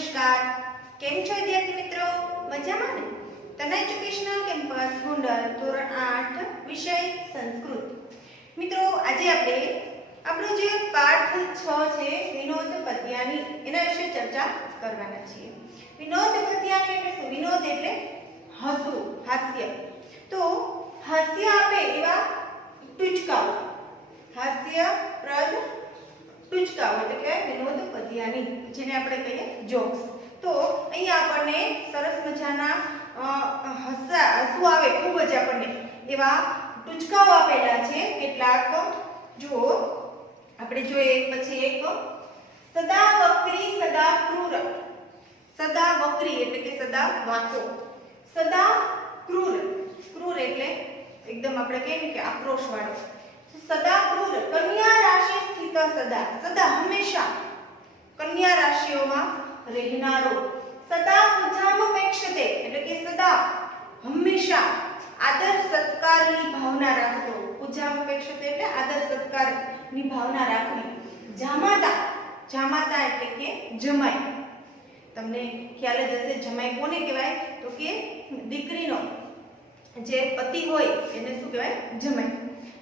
નમસ્કાર, કેમ છો વિદ્યાર્થી મિત્રો? મજામાં ને? તના એજ્યુકેશનલ કેમ્પસ ગોંડલ ધોરણ 8 વિષય સંસ્કૃત. મિત્રો આજે આપણે આપણો જે પાઠ 6 છે વિનોદ પદ્યાની એના વિશે ચર્ચા કરવાના છીએ. વિનોદ પદ્યાની એટલે શું? વિનોદ એટલે હસવું, હાસ્ય. તો હાસ્ય આપે એવા ટૂચકાઓ, હાસ્યપ્રદ ટૂચકાઓ એટલે કે વિનોદ પદ્યાની, જેને આપણે કહીએ જોક્સ. તો અહીંયા આપણને સરસ મજાના હસવું આવે ખૂબ જ આપણને એવા ટૂચકાઓ આપેલા છે. કેટલાક જુઓ, આપણે જોઈએ એક પછી એક. સદા વક્રી સદા ક્રૂર. સદા વક્રી એટલે કે સદા વાકો. સદા ક્રૂર, ક્રૂર એટલે એકદમ આપણે કહીએ કે આક્રોશ વાળો. સદા ક્રૂર કન્યા રાશિ સ્થિત સદા, સદા હંમેશા કન્યા રાશિઓમાં રહેનારો. સદા પૂજામપેક્ષતે એટલે કે સદા હંમેશા આદર સત્કારની ભાવના રાખતો. પૂજામપેક્ષતે એટલે આદર સત્કારની ભાવના રાખવી. જામાતા, જામાતા એટલે કે જમાઈ. તમને ખ્યાલ જ હશે જમાઈ કોને કહેવાય? તો કે દીકરીનો જે પતિ હોય એને શું કહેવાય? જમાઈ.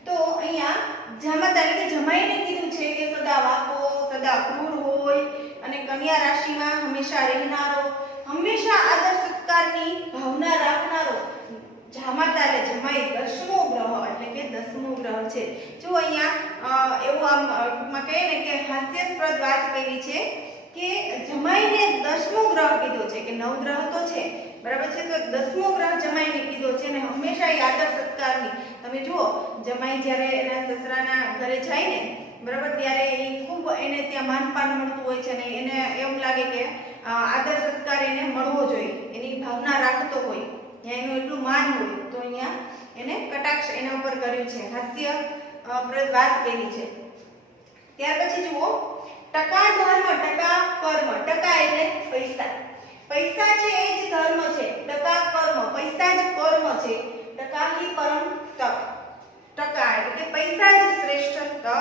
તો અહીંયા જામાતા એટલે કે જમાઈને કીધું છે કે સદા વાકો, સદા ક્રૂર હોય અને કન્યા રાશિમાં હંમેશા રહેનારો, હંમેશા આદર સત્કારની ભાવના રાખનારો. જામાતા એટલે જમાઈ 10મો ગ્રહ એટલે કે 10મો ગ્રહ છે. જો અહીંયા એવું આમ ટૂંકમાં કહીએ ને કે હાસ્યાસ્પદ વાત કરી છે કે જમાઈને 10મો ગ્રહ કીધો છે કે 9 ગ્રહ તો છે બરાબર છે, તો 10મો ગ્રહ જમાઈને કીધો છે ને હંમેશા એ આદર સત્કારની. તમે જુઓ જમાઈ જ્યારે એના સસરાના ઘરે જાય ને બરાબર, ત્યારે એ ખૂબ એને ત્યાં માનપાન મળતું હોય છે ને એને એવું લાગે કે આદર સત્કાર એને મળવો જોઈએ, એની ભાવના રાખતો હોય, ત્યાં એનું એટલું માન હોય. તો અહીંયા એને કટાક્ષ એના ઉપર કર્યું છે, હાસ્ય વાત કરી છે. ત્યાર પછી જુઓ ટકા ધર્મ ટકા કર્મ. ટકા એટલે પૈસા, પૈસા છે એ જ ધર્મ છે. ટકા કર્મ, પૈસા જ કર્મ છે. ટકા હિ પરમ તપ. ટકા એટલે પૈસા જ શ્રેષ્ઠ તપ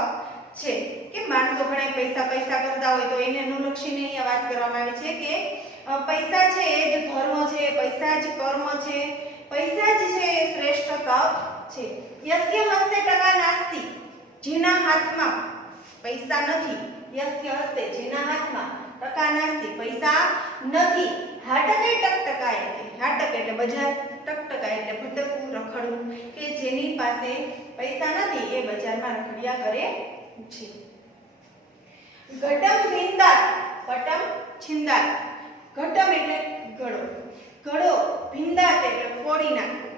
છે. કે માણસો ઘણા પૈસા કરતા હોય તો એને અનુલક્ષીને અહીંયા વાત કરવામાં આવી છે કે પૈસા છે એ જ ધર્મ છે, પૈસા જ કર્મ છે, પૈસા જ છે એ શ્રેષ્ઠ તપ છે. યસ્ય હસ્તે ટકા નાસ્તિ, જેના હાથમાં પૈસા નથી. યસ્ય હસ્તે જેના હાથમાં ટકા નાસ્તિ પૈસા નથી. હાટકે ટકટકાય, હાટક એટલે બજાર, ટકટકાય એટલે ભટકવું, રખડવું, કે જેની પાસે પૈસા નથી એ બજારમાં રખડ્યા કરે છે. ઘટમ ભીંદાર પટમ છિંદાર. ઘટમ એટલે ઘડો, ઘડો ભીંદાર એટલે ફોડી નાખો,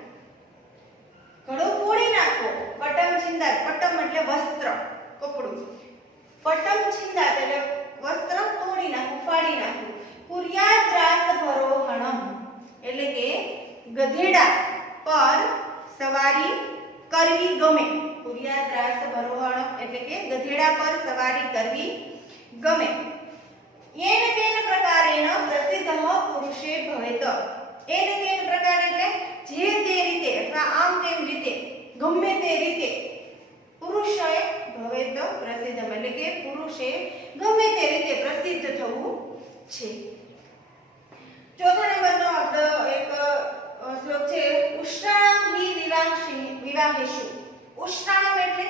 ઘડો ફોડી નાખો. પટમ છિંદાર, પટમ એટલે વસ્ત્ર, કપડું. પટમ છિંદાર એટલે વસ્ત્ર તોડી નાખવું, ફાડી નાખવું. કુર્યાદ્રાસ ભરોહણમ એટલે કે ગધેડા પર સવારી કરવી ગમે. કુર્યાદ્રાસ ભરોહણમ એટલે કે ગધેડા પર સવારી કરવી ગમે. એન કેન પ્રકારેણ પ્રસિદ્ધ પુરુષે ભવેત. એન કેન પ્રકાર એટલે જે તે રીતે અથવા આમ તેમ રીતે, ગમે તે રીતે. પુરુષે ભવેત પ્રસિદ્ધ એટલે કે પુરુષે ગમે તે રીતે પ્રસિદ્ધ થવું છે. ચોથા નંબરનો આપણો એક શ્લોક છે ઉષ્ણાણમ હિ વિવાહેષુ. ઉષ્ણાણમ એટલે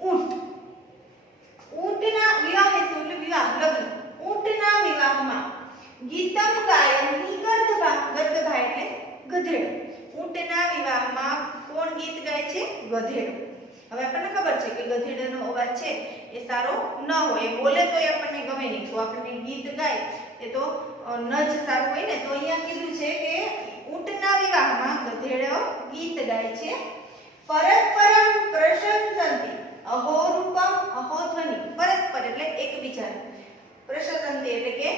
ઊંટ, ઊંટના વિવાહેષુ એટલે વિવાહ, લગ્ન. ઊંટના વિવાહમાં ગીતમ ગાયંતિ ગર્દભા, ગર્દભા એટલે ગધેડો. ઊંટના વિવાહમાં કોણ ગીત ગાય છે? ગધેડો. હવે આપણને ખબર છે કે ગધેડાનો અવાજ છે એ સારો ન હોય, એ બોલે તો આપણને ગમે નહીં, તો આપણને ગીત ગાય એ તો ન જ સારું હોય ને. તો અહીંયા કીધું છે કે ઊંટના વિવાહમાં ગધેડો ગીત ગાય છે. પરસ્પરમ પ્રશંસંતિ અહોરૂપમ અહોધ્વનિ. પરસ્પર એટલે એકબીજાને, પ્રશંસંતિ એટલે કે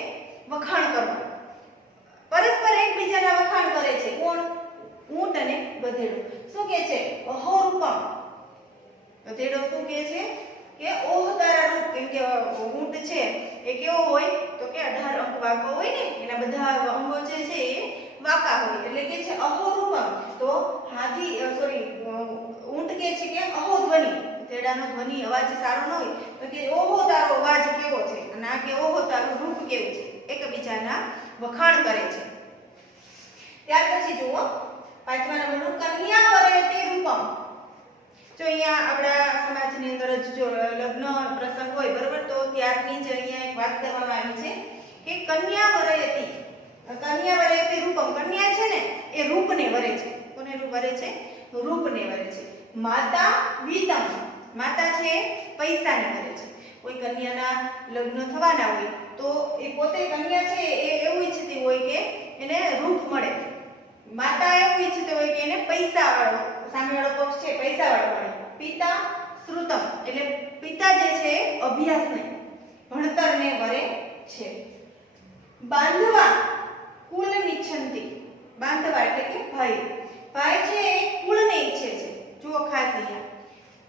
વખાણ કરવા. પરસ્પર એકબીજાના વખાણ કરે છે. કોણ? ઊંટ અને ગધેડો. શું કહે છે? અહોરૂપમ. ગધેડો શું કહે છે કે ઓહતારા રૂપ, કેમ કે ઊંટ છે એ કેવો હોય તો કે 18 અંક વાંકો હોય ને, એના બધા અંગો જે છે એ વાંકા હોય, એટલે કે છે અહોરૂપમ. તો હાથી ઊંટ કહે છે કે અહોધ્વનિ, ગધેડાનો ધ્વનિ અવાજ સારો ન હોય તો કે ઓહો તારો અવાજ કેવો છે, અને આ કે ઓહો તારું રૂપ કેવું છે, એક એકબીજાના વખાણ કરે છે। ત્યાર પછી જુઓ 5મા નંબરનું કન્યા વરેતે રૂપમ। જો અહીંયા આપણા સમાજની અંદર જ જો લગ્ન પ્રસંગ હોય બરોબર, તો ત્યારની જ અહીંયા એક વાત કરવામાં આવી છે કે કન્યા વરેતી, કન્યા વરેતે રૂપમ, કન્યા છે ને એ રૂપને વરે છે। કોને વરે છે? રૂપને વરે છે। માતા વિતમ, માતા છે પૈસાને વરે છે। કોઈ કન્યાના લગ્ન થવાના હોય તો એ પોતે કન્યા છે એ એવું ઈચ્છતી હોય કે એને રૂપ મળે, માતા એવું ઈચ્છતી હોય કે એને પૈસા વાળો, સામેવાળો પક્ષ છે પૈસા વાળો મળે। પિતા શ્રુતમ, એટલે પિતા જે છે અભ્યાસને, ભણતરને વરે છે। બાંધવા કુલ નિચ્છંતી, બાંધવા એટલે કે ભાઈ, ભાઈ છે એ કુળને ઈચ્છે છે। જુઓ ખાસ અહીંયા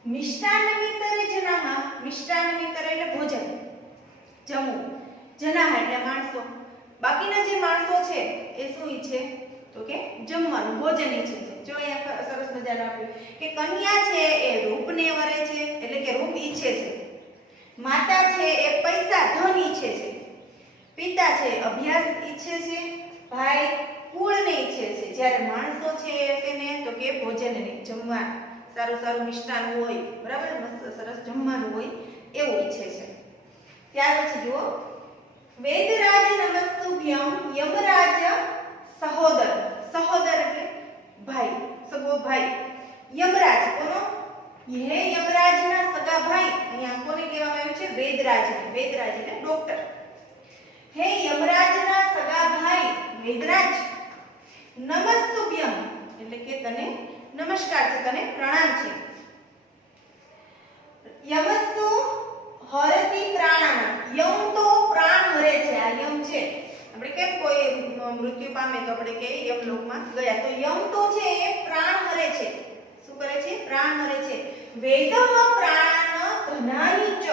મિષ્ટાન વિતરે જનાહ, મિષ્ટાન વિતરે એટલે ભોજન, જમવું, જનાહ એટલે માણસો, બાકીના જે માણસો છે એ શું ઈચ્છે? તો કે જમવાનું, ભોજન ઈચ્છે છે। જો અહીંયા સરસ મજાનું આપ્યું કે કન્યા છે એ રૂપને વરે છે એટલે કે રૂપ ઈચ્છે છે, માતા છે એ પૈસા ધન ઈચ્છે છે, પિતા છે અભ્યાસ ઈચ્છે છે, ભાઈ કુળને ઈચ્છે છે, જ્યારે માણસો છે તેને તો કે ભોજનને, જમવા, સારું સારું મિષ્ટાન હોય બરાબર, મસ્ત સરસ જમવાનું હોય એવું ઈચ્છે છે। ત્યાર પછી જુઓ વેદરાજ નમસ્તુભ્યમ યમરાજ સહોદર, સહોદર એટલે ભાઈ, સગો ભાઈ। યમરાજ કોનો? હે યમરાજના સગા ભાઈ, અહીંયા કોને કહેવામાં આવ્યું છે? વેદરાજને, વેદરાજ એટલે ડોક્ટર। હે યમરાજના સગા ભાઈ વેદરાજ, નમસ્તુભ્યમ એટલે કે તને નમસ્કાર છે, તને પ્રણામ છે। યમસ્તુ હરતિ પ્રાણાના, યમ તો પ્રાણ હરે છે, આ યમ છે આપણે કેમ કોઈ મૃત્યુ પામે તો આપણે કે યમલોકમાં ગયા, તો યમ તો છે એ પ્રાણ હરે છે। શું કરે છે? પ્રાણ હરે છે। વેદઃ પ્રાણ ધનાની ચ,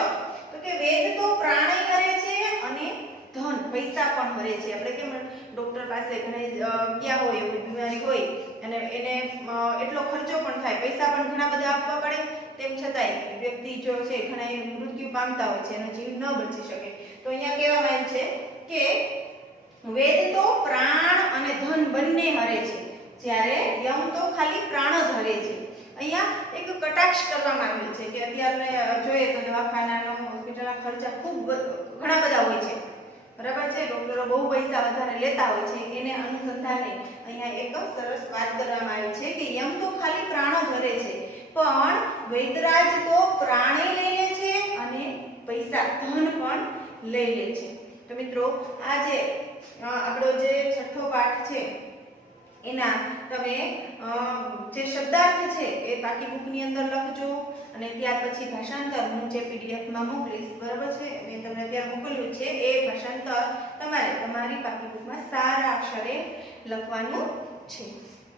તો કે વેદ તો પ્રાણય હરે છે અને ધન પૈસા પણ હરે છે। આપણે કેમ ડોક્ટર પાસે ઘણે ગયા હોય, એવી બીમારી હોય અને એને એટલો ખર્ચો પણ થાય, પૈસા પણ ઘણા બધા આપવા પડે, તેમ છતાંય વ્યક્તિ જો છે ઘણા મૃત્યુ પામતા હોય છે, એનો જીવ ન બચી શકે, તો અહીંયા કહેવામાં આવ્યું છે કે વેદ તો પ્રાણ અને ધન બંને હરે છે, જ્યારે યમ તો ખાલી પ્રાણ જ હરે છે। અહીંયા એક કટાક્ષ કરવામાં આવ્યો છે કે અત્યારે જોઈએ તો દવાખાનાનો, હોસ્પિટલના ખર્ચા ખૂબ ઘણા બધા હોય છે બરાબર છે, ડોક્ટરો બહુ પૈસા વધારે લેતા હોય છે, એને અનુસંધાને અહીંયા એક સરસ વાત કરવામાં આવી છે કે યમ તો ખાલી પ્રાણ જ હરે છે, પણ વેદરાજ તો પ્રાણે લઈ લે છે અને પૈસા ધન પણ લઈ લે છે। તો મિત્રો આ જે આપણો જે છઠ્ઠો પાઠ છે એના તમે જે શબ્દાર્થ છે એ પાકી બુકની અંદર લખજો, અને ત્યાર પછી ભાષાંતર હું જે પીડીએફમાં મોકલીશ બરાબર છે, મેં તમને ત્યાં મોકલ્યું છે, એ ભાષાંતર તમારે તમારી પાકી બુકમાં સારા અક્ષરે લખવાનું છે।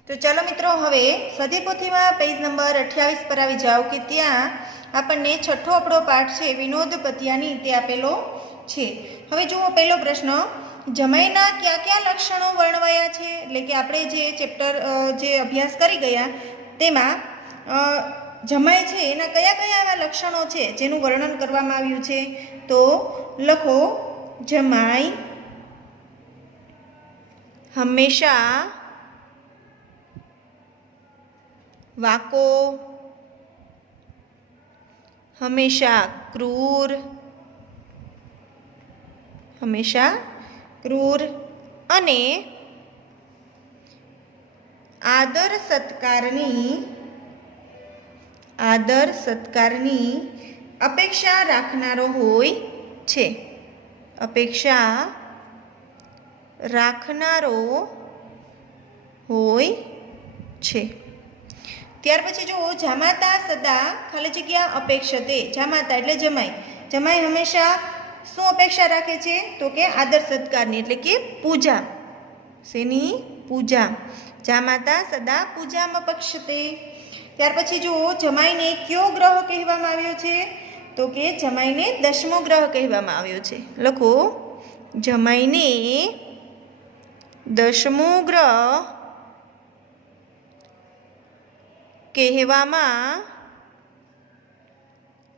તો ચાલો મિત્રો હવે સ્વાધ્યાય પેજ નંબર 28 પર આવી જાઓ કે ત્યાં આપણને છઠ્ઠો આપણો પાઠ છે વિનોદ પદ્યાની તે આપેલો છે। હવે જુઓ પહેલો પ્રશ્ન, જમાઈના કયા કયા લક્ષણો વર્ણવાયા છે? એટલે કે આપણે જે ચેપ્ટર જે અભ્યાસ કરી ગયા તેમાં જમાઈ છે એના કયા કયા એવા લક્ષણો છે જેનું વર્ણન કરવામાં આવ્યું છે? તો લખો, જમાઈ હંમેશા વાકો, હંમેશા ક્રૂર, હંમેશા ક્રૂર અને આદર સત્કારની અપેક્ષા રાખનારો હોય છે, અપેક્ષા રાખનારો હોય છે। ત્યાર પછી જુઓ, જામાતા સદા ખાલી જગ્યા અપેક્ષતે, જામાતા એટલે જમાઈ, જમાઈ હંમેશા શું અપેક્ષા રાખે છે? તો કે આદર સત્કારની, એટલે કે પૂજા, શેની? પૂજા। જામાતા સદા પૂજામ અપેક્ષતે। ત્યાર પછી જુઓ, જમાઈને કયો ગ્રહ કહેવામાં આવ્યો છે? તો કે જમાઈને દશમો ગ્રહ કહેવામાં આવ્યો છે। લખો, જમાઈને દશમો ગ્રહ કહેવામાં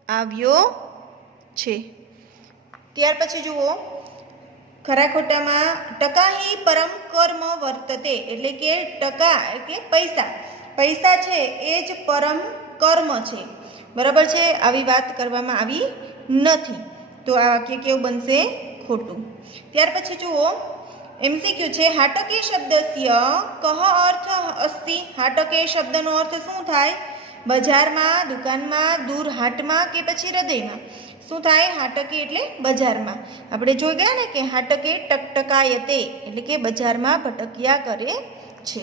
આવ્યો છે। ત્યાર પછી જુઓ, ખરા ખોટામાં ટકાહી પરમ કર્મ વર્તતે, એટલે કે ટકા એટલે પૈસા, પૈસા છે એ જ પરમ કર્મ છે. બરાબર છે, આવી વાત કરવામાં આવી નથી. તો આ વાક્ય કેવું બનશે? ખોટું. ત્યાર પછી જુઓ MCQ છે, હાટકે શબ્દસ્ય કહ અર્થ અસ્તિ. હાટકે શબ્દનો અર્થ શું થાય? બજારમાં, દુકાનમાં, દૂર હાટમાં કે પછી હૃદયમાં. શું થાય? હાટકે એટલે બજારમાં. આપણે જોઈ ગયા ને કે હાટકે ટકટકાયતે એટલે કે બજારમાં ભટક્યા કરે છે.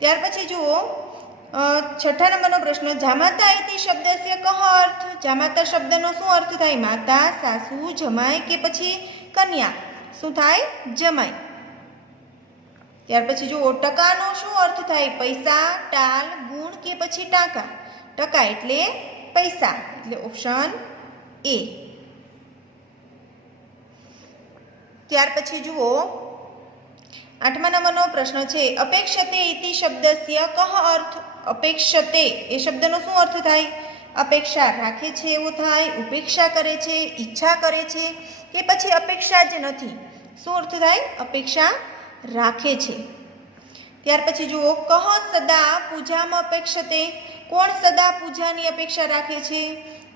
ત્યાર પછી જુઓ 6 નંબરનો પ્રશ્ન, જામાતા ઇતિ શબ્દસ્ય કહ અર્થ. જામાતા શબ્દનો શું અર્થ થાય? માતા, સાસુ, જમાઈ કે પછી કન્યા. શું થાય? જમાઈ. ત્યાર પછી જુઓ ટકાનો શું અર્થ થાય? પૈસા, ટાલ, ગુણ કે પછી ટાકા. ટકા એટલે પૈસા, એટલે ઓપ્શન એ. ત્યાર પછી જુઓ 8મા નંબરનો પ્રશ્ન છે, અપેક્ષતે ઇતિ શબ્દસ્ય કહ અર્થ. અપેક્ષતે એ શબ્દનો શું અર્થ થાય? અપેક્ષા રાખે છે એવો થાય, ઉપેક્ષા કરે છે, ઈચ્છા કરે છે કે પછી અપેક્ષા જ નથી. શું અર્થ થાય? અપેક્ષા રાખે છે. ત્યાર પછી જુઓ કહ સદા પૂજામાં અપેક્ષતે. કોણ સદા પૂજાની અપેક્ષા રાખે છે?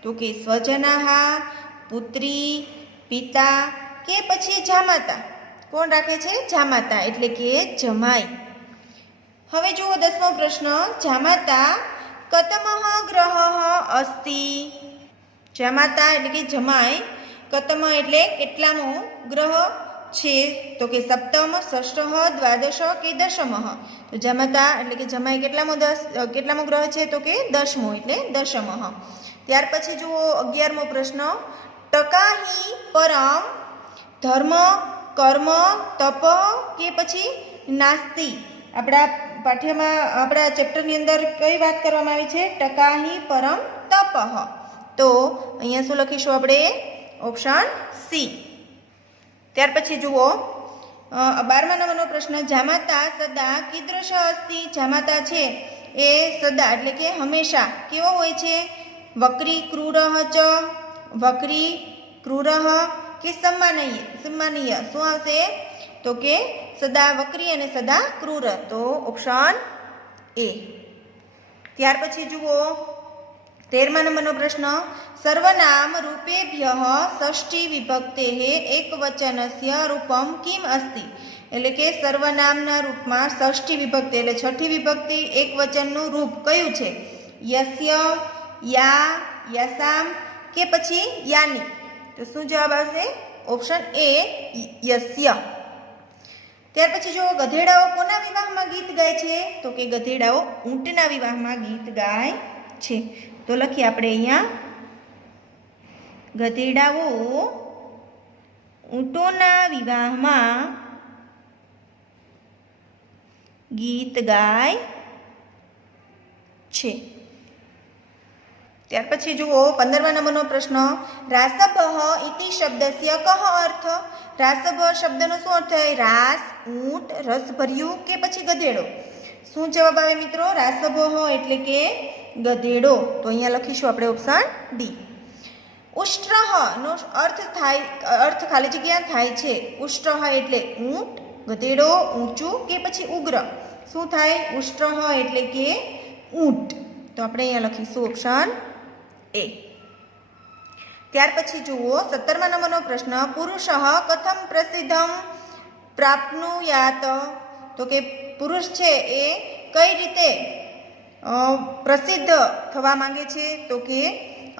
તો કે સ્વજનાહા, પુત્રી, પિતા કે પછી જામાતા. કોણ રાખે છે? જામાતા એટલે કે જમાઈ. હવે જુઓ 10મો પ્રશ્ન, જામાતા કતમઃ ગ્રહઃ અસ્તિ. જામાતા એટલે કે જમાઈ, કતમ એટલે કેટલામો ગ્રહ છે? તો કે સપ્તમ, ષષ્ઠ, દ્વાદશ કે દશમઃ. તો જામાતા એટલે કે જમાઈ કેટલામો ગ્રહ છે? તો કે 10મો એટલે દશમઃ. ત્યાર પછી જુઓ 11મો પ્રશ્ન, ટકાહી પરમ ધર્મ, કર્મ, તપ કે પછી નાસ્તિ. આપણા પાઠ્યમાં આપણા ચેપ્ટરની અંદર કઈ વાત કરવામાં આવી છે? ટકાહી પરમ તપઃ. તો અહીંયા શું લખીશું આપણે? Option C. ત્યાર પછી જુઓ 12મા નંબરનો પ્રશ્ન, જામાતા સદા કીદૃશ અસ્તિ. જામાતા છે એ સદા એટલે કે હંમેશા કેવો હોય છે? વક્રી ક્રૂરઃ ચ, વક્રી ક્રૂરઃ કે સમ્માનીય. શું આવશે? તો કે સદા વક્રી અને સદા ક્રૂર. તો ઓપ્શન એ. ત્યાર પછી જુઓ 13મા નંબરનો પ્રશ્ન, સર્વનામ રૂપેભ્યઃ ષષ્ઠી વિભક્તેઃ એકવચનસ્ય રૂપમ કિમ અસ્તિ. એટલે કે સર્વનામના રૂપમાં ષષ્ઠી વિભક્તિ એટલે છઠ્ઠી વિભક્તિ એકવચનનું રૂપ કયું છે? યસ્ય, યા, યસામ કે પછી યાની. તો શું જવાબ આવશે? ઓપ્શન એ યસ્ય. ત્યાર પછી જો ગધેડાઓ કોના વિવાહમાં ગીત ગાય છે? તો કે ગધેડાઓ ઊંટના વિવાહમાં ગીત ગાય છે. તો લખીએ આપણે અહીંયા, ગધેડાઓ ઊંટોના વિવાહમાં ગીત ગાય છે. ત્યાર પછી જુઓ 15મા નંબરનો પ્રશ્ન, રાસભઃ ઇતિ શબ્દસ્ય કહ અર્થ. રાસભ શબ્દનો શું અર્થ થાય? રાસ, ઊંટ, રસભર્યું કે પછી ગધેડો. શું જવાબ આવે મિત્રો? રાસભઃ એટલે કે ગધેડો. તો અહીંયા લખીશું આપણે ઓપ્શન ડી. ઉષ્ટ્રહ નો અર્થ ખાલી જગ્યા થાય છે. ઉષ્ટ્રહ એટલે ઊંટ, ગધેડો, ઊંચું કે પછી ઉગ્ર. શું થાય? ઉષ્ટ્રહ એટલે કે ઊંટ. તો આપણે અહીંયા લખીશું ઓપ્શન એ. ત્યાર પછી જુઓ 17મા નંબરનો પ્રશ્ન, પુરુષ કથમ પ્રસિદ્ધમ પ્રાપ્નુયાત. તો કે પુરુષ છે એ કઈ રીતે પ્રસિદ્ધ થવા માંગે છે? તો કે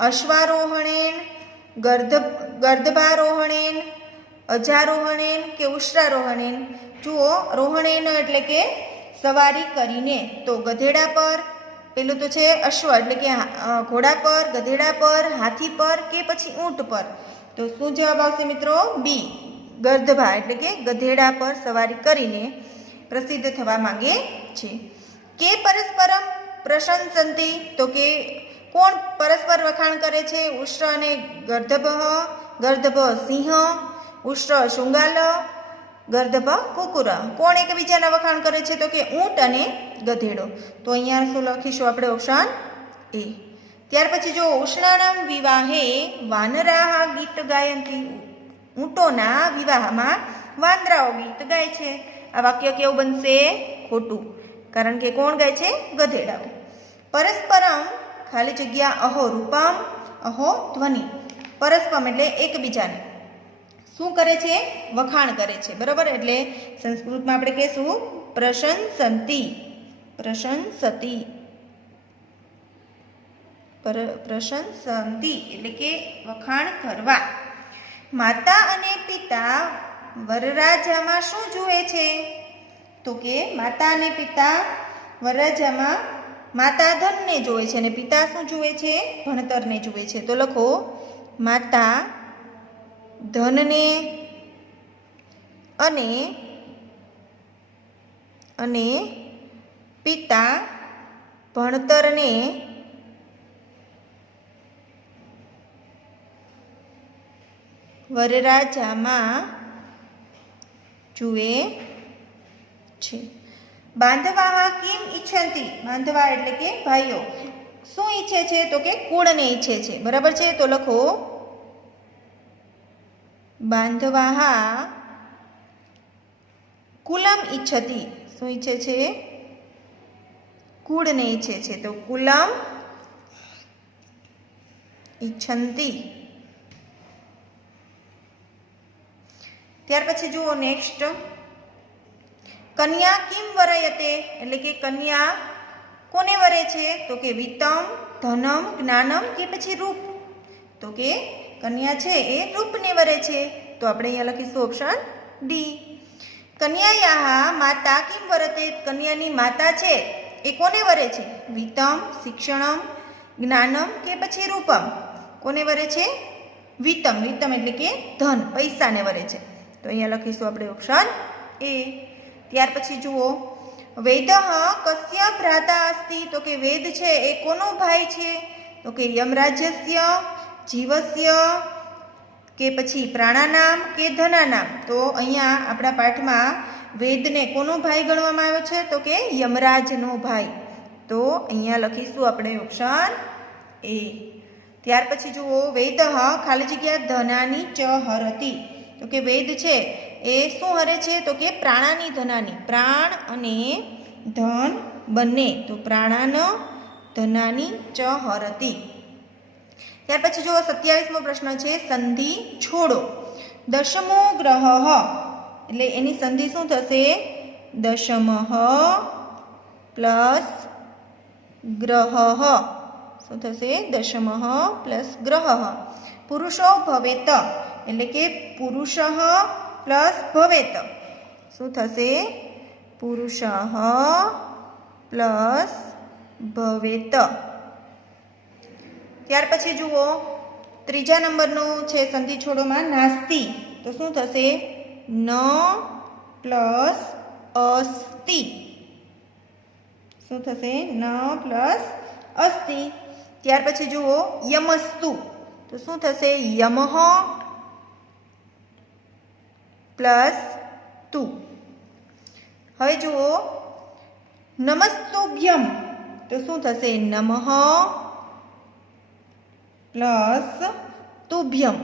અશ્વારોહણેન, ગર્દભારોહણેન, અજારોહણેન કે ઉષ્ટ્રારોહણેન. જુઓ રોહણેન એટલે કે સવારી કરીને. તો ગધેડા પર, પેલું તો છે અશ્વ એટલે કે ઘોડા પર, ગધેડા પર, હાથી પર કે પછી ઊંટ પર. તો શું જવાબ આવશે મિત્રો? બી, ગર્દભા એટલે કે ગધેડા પર સવારી કરીને પ્રસિદ્ધ થવા માંગે છે. કે પરસ્પરમ પ્રશંસંતિ. તો કે કોણ પરસ્પર વખાણ કરે છે? ઉષ્ટ્ર અને ગર્દભ. ગર્દભ સિંહ, ઉષ્ટ્ર શૃંગાલ, ગર્દભ કુકુર. કોણ એકબીજાના વખાણ કરે છે? તો કે ઊંટ અને ગધેડો. તો અહીંયા શું લખીશું આપણે? Option A. ત્યાર પછી જો ઉષ્ણાનામ વિવાહે વાનરાહ ગીત ગાયંતી. ઊંટોના વિવાહમાં વાંદરાઓ ગીત ગાય છે. આ વાક્ય કેવું બનશે? ખોટું, કારણ કે કોણ ગાય છે? ગધેડાઓ. પરસ્પરમ ખાલી જગ્યા અહો રૂપમ અહો ધ્વનિ. પરસ્પમ એટલે એકબીજાને શું કરે છે? વખાણ કરે છે. બરાબર, એટલે સંસ્કૃતમાં આપણે કહેશું પ્રશંસંતી. પ્રશંસતી, પ્રશંસંતી એટલે કે વખાણ કરવા. માતા અને પિતા વરરાજામાં શું જુએ છે? તો કે માતા અને પિતા વરરાજામાં માતા ધનને જોવે છે અને પિતા શું જુએ છે? ભણતરને જુએ છે. તો લખો માતા ધનને અને પિતા ભણતરને વરરાજામાં જુએ છે. બાંધવા કિમ ઈચ્છંતી. બાંધવા એટલે કે ભાઈઓ શું ઈચ્છે છે? તો કે કુળને ઈચ્છે છે. બરાબર છે, તો લખો બાંધવા કુલમ ઈચ્છતી. શું ઈચ્છે છે? કુળને ઈચ્છે છે. તો કુલમ ઈચ્છંતી. ત્યાર પછી જુઓ નેક્સ્ટ, કન્યા કિમ વરયતે એટલે કે કન્યા કોને વરે છે? તો કે વિત્તમ ધનમ જ્ઞાનમ કે પછી રૂપ. તો કે કન્યા છે એ રૂપને વરે છે. તો આપણે અહીંયા લખીશું ઓપ્શન ડી. કન્યાયાહ માતા કિમ વરતે. કન્યાની માતા છે એ કોને વરે છે? વિત્તમ શિક્ષણમ જ્ઞાનમ કે પછી રૂપમ. કોને વરે છે? વિત્તમ. વિત્તમ એટલે કે ધન પૈસાને વરે છે. તો અહીંયા લખીશું આપણે ઓપ્શન એ. ત્યાર પછી જુઓ વેદ કસ્ય ભ્રાતા અસ્તિ. તો કે વેદ છે એ કોનો ભાઈ છે? તો કે યમરાજસ્ય જીવસ્ય કે પછી પ્રાણાનામ કે ધનાનામ. તો અહીંયા આપણા પાઠમાં વેદને કોનો ભાઈ ગણવામાં આવ્યો છે? તો કે યમરાજનો ભાઈ. તો અહીંયા લખીશું આપણે ઓપ્શન એ. ત્યાર પછી જુઓ વેદ ખાલી જગ્યા ધનાની ચ હરતી. તો કે વેદ છે એ શું હરે છે? તો કે પ્રાણાની ધનાની. પ્રાણ અને ધન બંને. તો પ્રાણાન ધનાની ચ હરતી. ત્યાર પછી જુઓ 27મો પ્રશ્ન છે સંધિ છોડો. દશમો ગ્રહ એટલે એની સંધિ શું થશે? દશમઃ પ્લસ ગ્રહ. શું થશે? દશમઃ પ્લસ ગ્રહ. પુરુષો ભવેત એટલે કે પુરુષ પ્લસ ભવેત. શું થશે? પુરુષ પ્લસ ભવેત. ત્યાર પછી જુઓ ત્રીજા નંબરનું છે સંધિ છોડોમાં નાસ્તિ. તો શું થશે? ન પ્લસ અસ્તિ. શું થશે? ન પ્લસ અસ્તિ. ત્યાર પછી જુઓ યમસ્તુ. તો શું થશે? યમઃ પ્લસ તુ. હવે જુઓ નમસ્તુભ્યમ. તો શું થશે? નમઃ પ્લસ તુભ્યમ.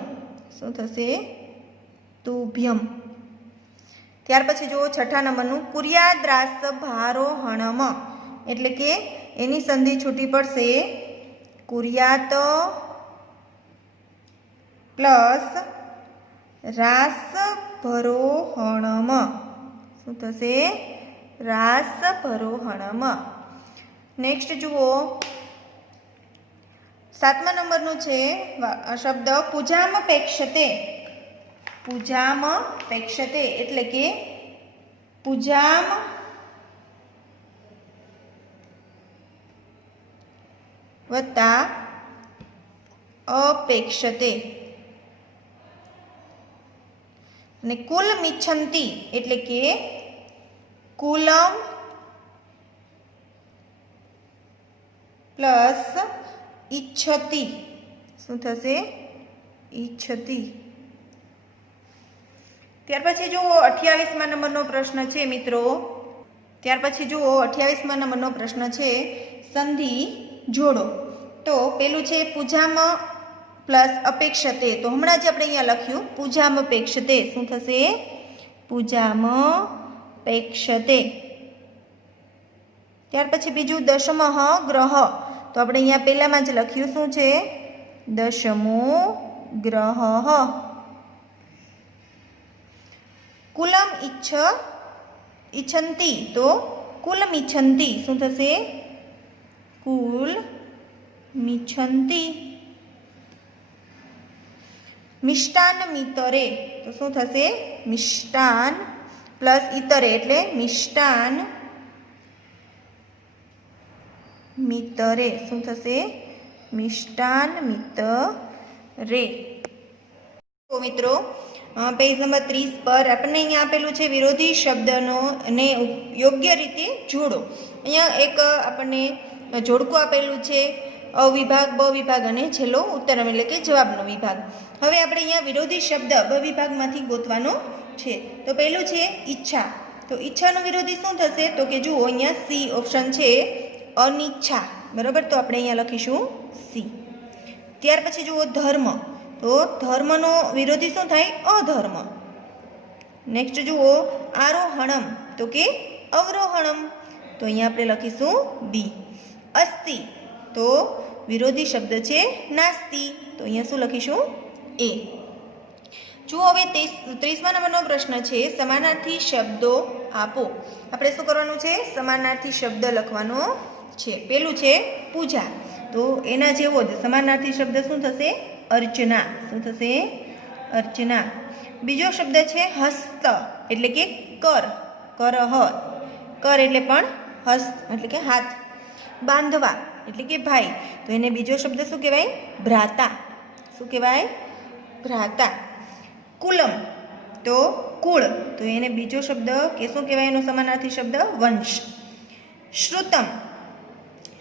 શું થશે? તુભ્યમ. ત્યાર પછી જુઓ છઠ્ઠા નંબરનું કુર્યાદ્રાસ ભારોહણમ એટલે કે એની સંધિ છૂટી પડશે કુર્યાત પ્લસ રાસ ભરોહણમ. શું થશે? રાસ ભરોહણમ. નેક્સ્ટ જુઓ 7મા નંબરનું છે શબ્દ પૂજામ પેક્ષતે. પૂજામ પેક્ષતે એટલે કે પૂજામ વત્તા અપેક્ષતે. અને કુલ મિચ્છંતી એટલે કે કુલમ પ્લસ ઈચ્છતી. શું થશે? ઈચ્છતી. ત્યાર પછી જુઓ 28મા નંબરનો પ્રશ્ન છે મિત્રો. ત્યાર પછી જુઓ 28મા નંબરનો પ્રશ્ન છે સંધિ જોડો. તો પેલું છે પૂજામ પ્લસ અપેક્ષતે. તો હમણાં જ આપણે અહીંયા લખ્યું પૂજામ અપેક્ષતે. શું થશે? પૂજામપેક્ષતે. ત્યાર પછી બીજું દશમઃ ગ્રહ. તો આપણે અહીંયા પહેલામાં જ લખ્યું શું છે? દશમો ગ્રહ. કુલમ ઈચ્છંતી. તો કુલમ ઈચ્છંતી શું થશે? કુલ મિચ્છંતી. મિષ્ટાન મિતરે. તો શું થશે? મિષ્ટાન પ્લસ ઇતરે એટલે મિષ્ટાન મિતરે. શું થશે? મિષ્ટાન મિતરે. તો મિત્રો પેજ નંબર 30 પર આપણને અહીંયા આપેલું છે વિરોધી શબ્દનો અને યોગ્ય રીતે જોડો. અહીંયા એક આપણને જોડકું આપેલું છે, અ વિભાગ, બ વિભાગ અને છેલ્લો ઉત્તરમ એટલે કે જવાબનો વિભાગ. હવે આપણે અહીંયા વિરોધી શબ્દ બ વિભાગમાંથી ગોતવાનો છે. તો પહેલું છે ઈચ્છા. તો ઈચ્છાનું વિરોધી શું થશે? તો કે જુઓ અહીંયા સી ઓપ્શન છે, અનિચ્છા. બરાબર, તો આપણે અહીંયા લખીશું સી. ત્યાર પછી જુઓ ધર્મ. તો ધર્મનો વિરોધી શું થાય? અધર્મ. નેક્સ્ટ જુઓ આરોહણમ. તો કે અવરોહણમ. તો અહીંયા આપણે લખીશું બી. અસ્તિ. તો વિરોધી શબ્દ છે નાસ્તિ. તો અહીંયા શું લખીશું? એ. જુઓ હવે 30મા નંબરનો પ્રશ્ન છે સમાનાર્થી શબ્દો આપો. આપણે શું કરવાનું છે? સમાનાર્થી શબ્દ લખવાનો છે. પેલું છે પૂજા. તો એના જેવો જ સમાનાર્થી શબ્દ શું થશે? અર્ચના. શું થશે? અર્ચના. બીજો શબ્દ છે હસ્ત એટલે કે કર. કરહ. કર એટલે પણ હસ્ત એટલે કે હાથ. બાંધવા એટલે કે ભાઈ. તો એને બીજો શબ્દ શું કહેવાય? ભ્રાતા. શું કહેવાય? ભ્રાતા. કુલમ. તો કુળ. તો એને બીજો શબ્દ કે શું કહેવાય? એનો સમાનાર્થી શબ્દ વંશ. શ્રુતમ.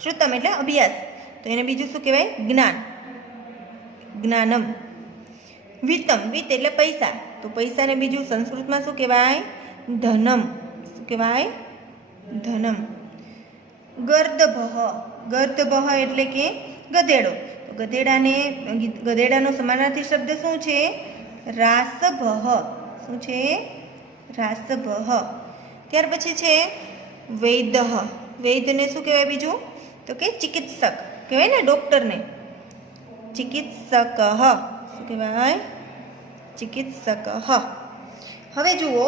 શ્રુતમ એટલે અભ્યાસ. તો એને બીજું શું કહેવાય? જ્ઞાન. જ્ઞાનમ. વિત્તમ. વિત્ત એટલે પૈસા. તો પૈસાને બીજું સંસ્કૃતમાં શું કહેવાય? ધનમ. શું કહેવાય? ધનમ. ગર્દભઃ. ગર્દભઃ એટલે કે ગધેડો. તો ગધેડાનો સમાનાર્થી શબ્દ શું છે? રાસભઃ. શું છે? રાસભઃ. ત્યાર પછી છે વૈદઃ. વૈદ્યને શું કહેવાય બીજું? તો કે ચિકિત્સક કહેવાય ને, ડૉક્ટરને. ચિકિત્સક. શું કહેવાય? ચિકિત્સક. હવે જુઓ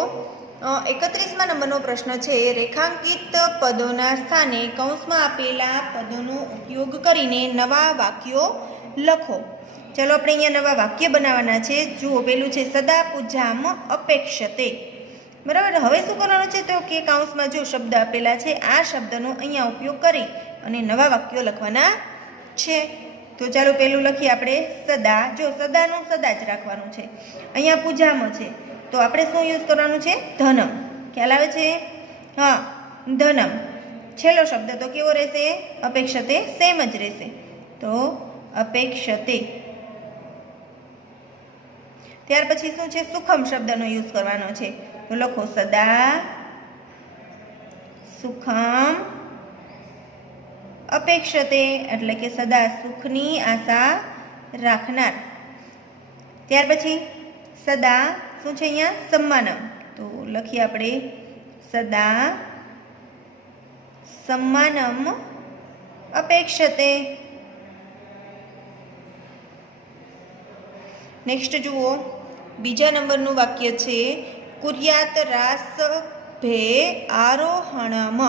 31મા નંબરનો પ્રશ્ન છે રેખાંકિત પદોના સ્થાને કૌંસમાં આપેલા પદોનો ઉપયોગ કરીને નવા વાક્યો લખો. ચાલો આપણે અહીંયા નવા વાક્ય બનાવવાના છે. જુઓ પેલું છે સદા પૂજામ અપેક્ષતે. બરાબર, હવે શું કરવાનું છે? તો કે કૌંસમાં જો શબ્દ આપેલા છે આ શબ્દનો અહીંયા ઉપયોગ કરી અને નવા વાક્યો લખવાના છે. તો ચાલો પહેલું લખીએ આપણે સદા. જો સદાનું સદા જ રાખવાનું છે. અહીંયા પૂજામ છે તો આપણે શું યુઝ કરવાનું છે? ધનમ. ખ્યાલ આવે છે? હા, ધનમ. છેલ્લો શબ્દ તો કેવો રહેશે? અપેક્ષતે. સેમ જ રહેશે. તો અપેક્ષતે. ત્યાર પછી શું છે? સુખમ શબ્દનો યુઝ કરવાનો છે. તો લખો સદા સુખમ અપેક્ષતે એટલે કે સદા સુખની આશા રાખનાર. ત્યાર પછી સદા શું છે અહીંયા? સમ્માનમ. તો લખીએ આપણે સદા સમ્માનમ અપેક્ષતે. નેક્સ્ટ જુઓ બીજા નંબરનું વાક્ય છે કુર્યાત રાસભે આરોહણમ.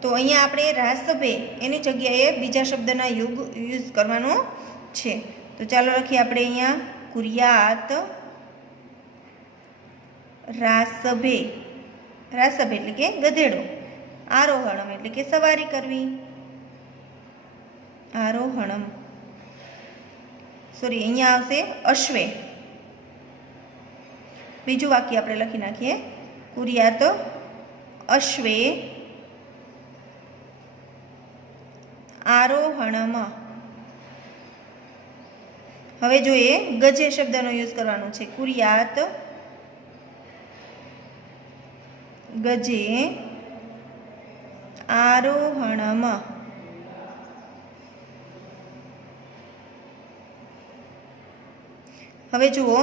તો અહીંયા આપણે રાસભે એની જગ્યાએ બીજા શબ્દના યુઝ કરવાનો છે. તો ચાલો લખીએ આપણે અહીંયા કુર્યાત રાસભે. રાસભે એટલે કે ગધેડો. આરોહણમ એટલે કે સવારી કરવી. આરોહણમ. સોરી, અહીંયા આવશે અશ્વે. બીજું વાક્ય આપણે લખી નાખીએ કુર્યાત અશ્વે આરોહણમ. હવે જોઈએ ગજે શબ્દનો યુઝ કરવાનો છે. કુર્યાત ગજે આરોહણમ. હવે જુઓ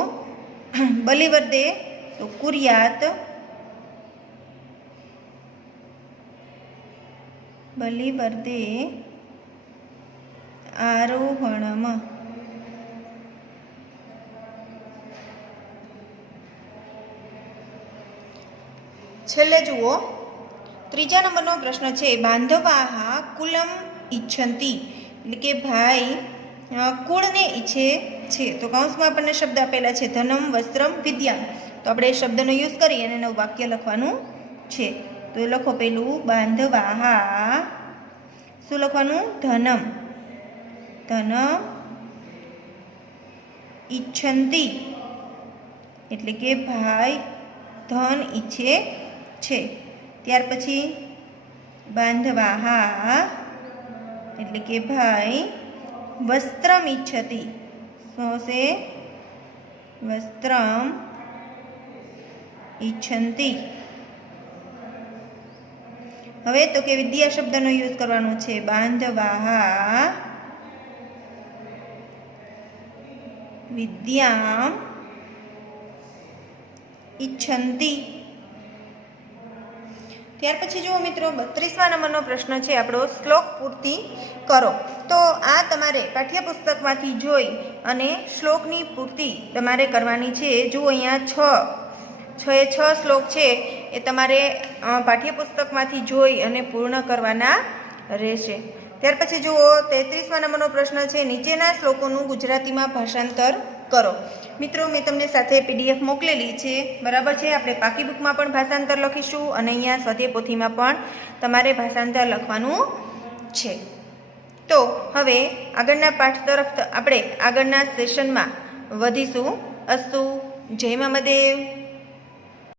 બલિવર્દે તો કુર્યાત બલિવર્દે આરોહણમ. છેલ્લે જુઓ, ત્રીજા નંબરનો પ્રશ્ન છે બાંધવાહા કુલમ ઈચ્છંતી, એટલે કે ભાઈ કુળને ઈચ્છે છે. તો કૌંસમાં આપણને શબ્દ આપેલા છે ધનમ વસ્ત્રમ વિદ્યામ. તો આપણે એ શબ્દનો યુઝ કરી અને નવું વાક્ય લખવાનું છે. તો લખો પેલું બાંધવાહા, શું લખવાનું? ધનમ, ધનમ ઈચ્છંતી, એટલે કે ભાઈ ધન ઈચ્છે છે. ત્યાર પછી બાંધવાહા, એટલે કે ભાઈ વસ્ત્રમ ઈચ્છતી. શું હશે? વસ્ત્રમ ઈચ્છંતી. હવે તો કે વિદ્યા શબ્દનો યુઝ કરવાનો છે. બાંધવાહા વિદ્યામ ઈચ્છંતી. ત્યાર પછી જુઓ મિત્રો, 32મા નંબરનો પ્રશ્ન છે આપણો શ્લોક પૂર્તિ કરો. તો આ તમારે પાઠ્યપુસ્તકમાંથી જોઈ અને શ્લોકની પૂર્તિ તમારે કરવાની છે. જુઓ અહીંયા 6 શ્લોક છે એ તમારે પાઠ્યપુસ્તકમાંથી જોઈ અને પૂર્ણ કરવાના રહેશે. ત્યાર પછી જુઓ 33મા નંબરનો પ્રશ્ન છે નીચેના શ્લોકોનું ગુજરાતીમાં ભાષાંતર કરો. મિત્રો મેં તમને સાથે PDF મોકલેલી છે, બરાબર છે. આપણે પાકી બુકમાં પણ ભાષાંતર લખીશું અને અહીંયા સ્વાધ્યાય પોથીમાં પણ તમારે ભાષાંતર લખવાનું છે. તો હવે આગળના પાઠ તરફ આપણે આગળના સેશનમાં વધીશું. અસ્તુ. જય મહાદેવ.